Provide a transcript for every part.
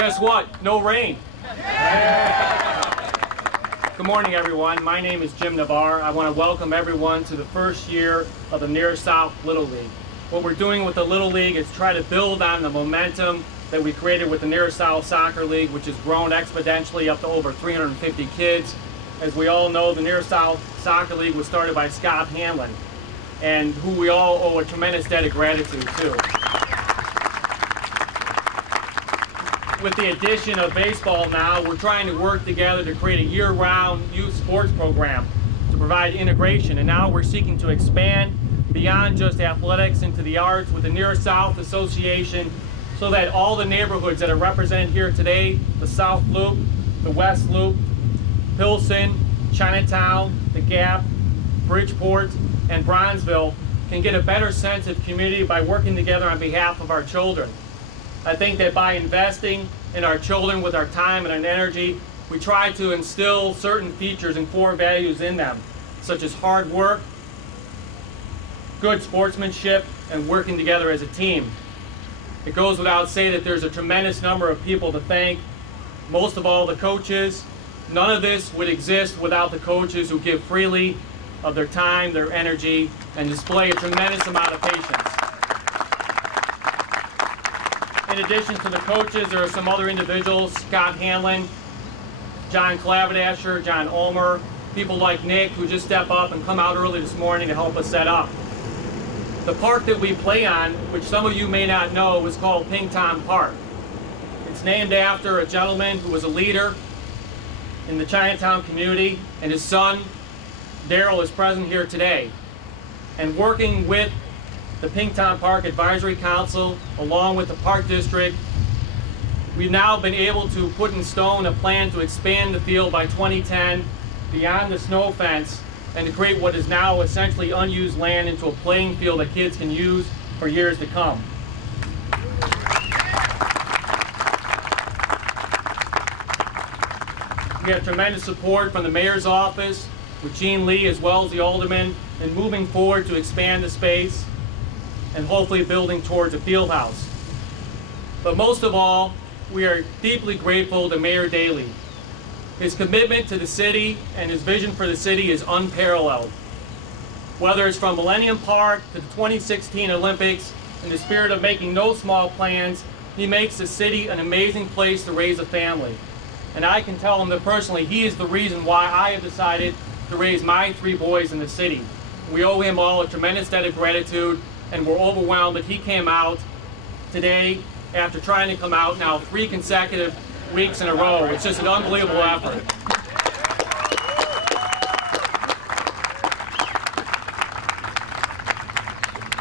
Guess what? No rain. Good morning, everyone. My name is Jim Navarre. I want to welcome everyone to the first year of the Near South Little League. What we're doing with the Little League is try to build on the momentum that we created with the Near South Soccer League, which has grown exponentially up to over 350 kids. As we all know, the Near South Soccer League was started by Scott Hanlon, and who we all owe a tremendous debt of gratitude to. With the addition of baseball now, we're trying to work together to create a year-round youth sports program to provide integration, and now we're seeking to expand beyond just athletics into the arts with the Near South Association, so that all the neighborhoods that are represented here today, the South Loop, the West Loop, Pilsen, Chinatown, the Gap, Bridgeport, and Bronzeville, can get a better sense of community by working together on behalf of our children. I think that by investing in our children with our time and our energy, we try to instill certain features and core values in them, such as hard work, good sportsmanship, and working together as a team. It goes without saying that there's a tremendous number of people to thank, most of all the coaches. None of this would exist without the coaches who give freely of their time, their energy, and display a tremendous amount of patience. In addition to the coaches, there are some other individuals, Scott Hanlon, John Clavadasher, John Ulmer, people like Nick who just step up and come out early this morning to help us set up. The park that we play on, which some of you may not know, is called Ping Tom Park. It's named after a gentleman who was a leader in the Chinatown community, and his son, Daryl, is present here today. And working with the Ping Tom Park Advisory Council, along with the Park District, we've now been able to put in stone a plan to expand the field by 2010 beyond the snow fence and to create what is now essentially unused land into a playing field that kids can use for years to come. We have tremendous support from the mayor's office, with Gene Lee as well as the aldermen, in moving forward to expand the space and hopefully building towards a field house. But most of all, we are deeply grateful to Mayor Daley. His commitment to the city and his vision for the city is unparalleled. Whether it's from Millennium Park to the 2016 Olympics, in the spirit of making no small plans, he makes the city an amazing place to raise a family. And I can tell him that personally, he is the reason why I have decided to raise my 3 boys in the city. We owe him all a tremendous debt of gratitude, and we're overwhelmed that he came out today after trying to come out now 3 consecutive weeks in a row. It's just an unbelievable effort.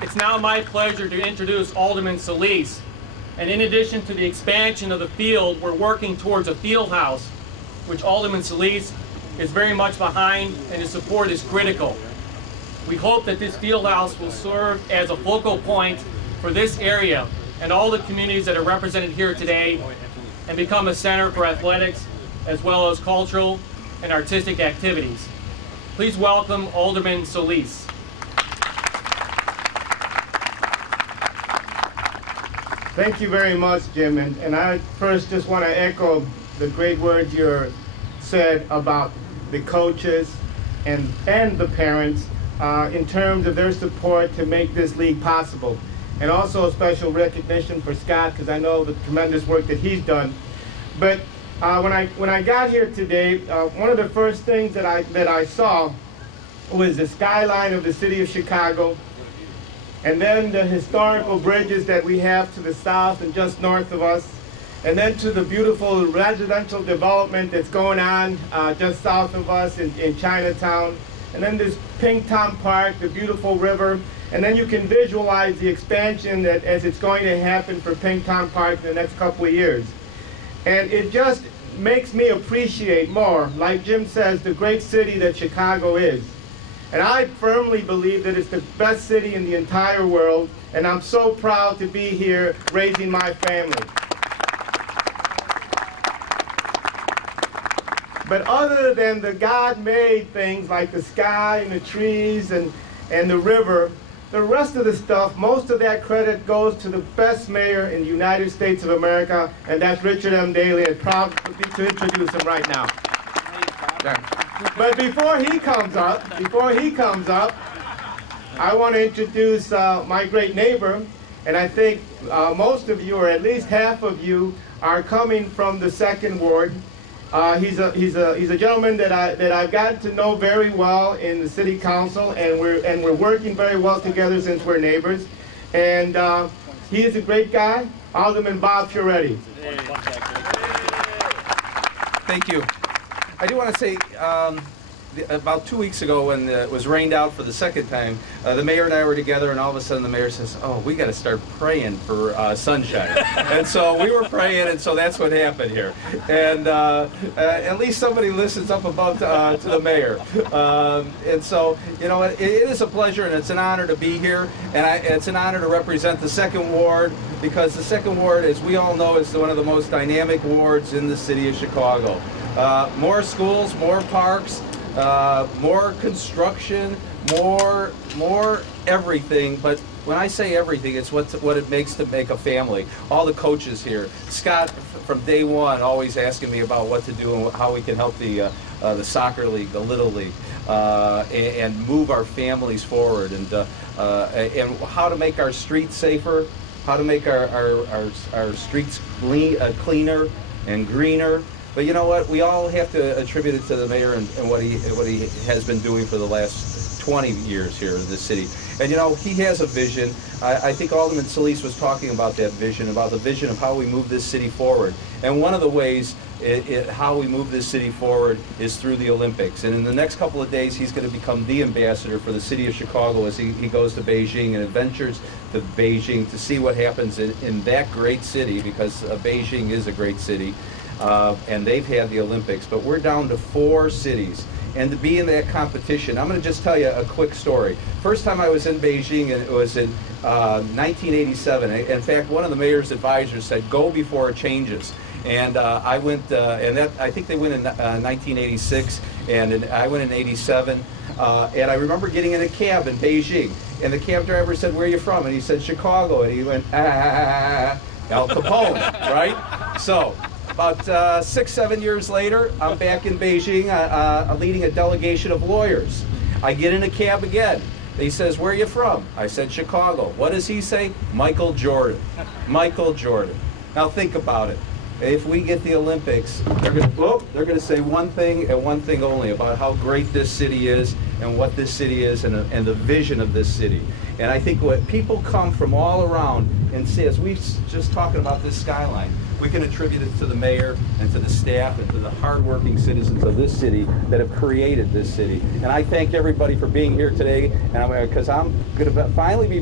It's now my pleasure to introduce Alderman Solis. And in addition to the expansion of the field, we're working towards a field house, which Alderman Solis is very much behind, and his support is critical. We hope that this field house will serve as a focal point for this area and all the communities that are represented here today, and become a center for athletics as well as cultural and artistic activities. Please welcome Alderman Solis. Thank you very much, Jim. And I first just want to echo the great words you said about the coaches and the parents in terms of their support to make this league possible. And also a special recognition for Scott, because I know the tremendous work that he's done. But when I got here today, one of the first things that I saw was the skyline of the city of Chicago, and then the historical bridges that we have to the south and just north of us, and then to the beautiful residential development that's going on just south of us in Chinatown, and then this Ping Tom Park, the beautiful river, and then you can visualize the expansion that as it's going to happen for Ping Tom Park in the next couple of years. And it just makes me appreciate more, like Jim says, the great city that Chicago is. And I firmly believe that it's the best city in the entire world, and I'm so proud to be here raising my family. But other than the God-made things like the sky and the trees and the river, the rest of the stuff, most of that credit goes to the best mayor in the United States of America, and that's Richard M. Daley, and proud to introduce him right now. But before he comes up, I want to introduce my great neighbor, and I think most of you, or at least half of you, are coming from the 2nd Ward. He's a gentleman that I've gotten to know very well in the City Council, and we're working very well together since we're neighbors. And he is a great guy, Alderman Bob Fioretti. Thank you. I do want to say, about 2 weeks ago when it was rained out for the 2nd time, the mayor and I were together, and all of a sudden the mayor says, oh, we got to start praying for sunshine. And so we were praying, and so that's what happened here. And at least somebody listens up above to the mayor. And so, you know, it is a pleasure and it's an honor to be here, and it's an honor to represent the 2nd Ward, because the 2nd Ward, as we all know, is one of the most dynamic wards in the city of Chicago. More schools, more parks, more construction, more everything. But when I say everything, it's what it makes to make a family. All the coaches here, Scott from day one always asking me about what to do and how we can help the soccer league, the Little League, and move our families forward, and how to make our streets safer, how to make our streets cleaner and greener. But you know what? We all have to attribute it to the mayor and what he has been doing for the last 20 years here in this city. And you know, he has a vision. I think Alderman Solis was talking about that vision, about the vision of how we move this city forward. And one of the ways how we move this city forward is through the Olympics. And in the next couple of days, he's going to become the ambassador for the city of Chicago as he goes to Beijing and adventures to Beijing to see what happens in that great city, because Beijing is a great city. And they've had the Olympics, but we're down to 4 cities. And to be in that competition, I'm going to just tell you a quick story. First time I was in Beijing, and it was in 1987. In fact, one of the mayor's advisors said, "Go before it changes." And I went, I think they went in 1986, and I went in '87. And I remember getting in a cab in Beijing, and the cab driver said, "Where are you from?" And he said, "Chicago." And he went, Al Capone, right? So. About 6, 7 years later, I'm back in Beijing leading a delegation of lawyers. I get in a cab again. He says, "Where are you from?" I said, "Chicago." What does he say? Michael Jordan. Michael Jordan. Now think about it. If we get the Olympics, they're going to say one thing and one thing only about how great this city is and what this city is and the vision of this city. And I think what people come from all around and see, as we're just talking about this skyline, we can attribute it to the mayor and to the staff and to the hardworking citizens of this city that have created this city. And I thank everybody for being here today, and because I'm going to finally be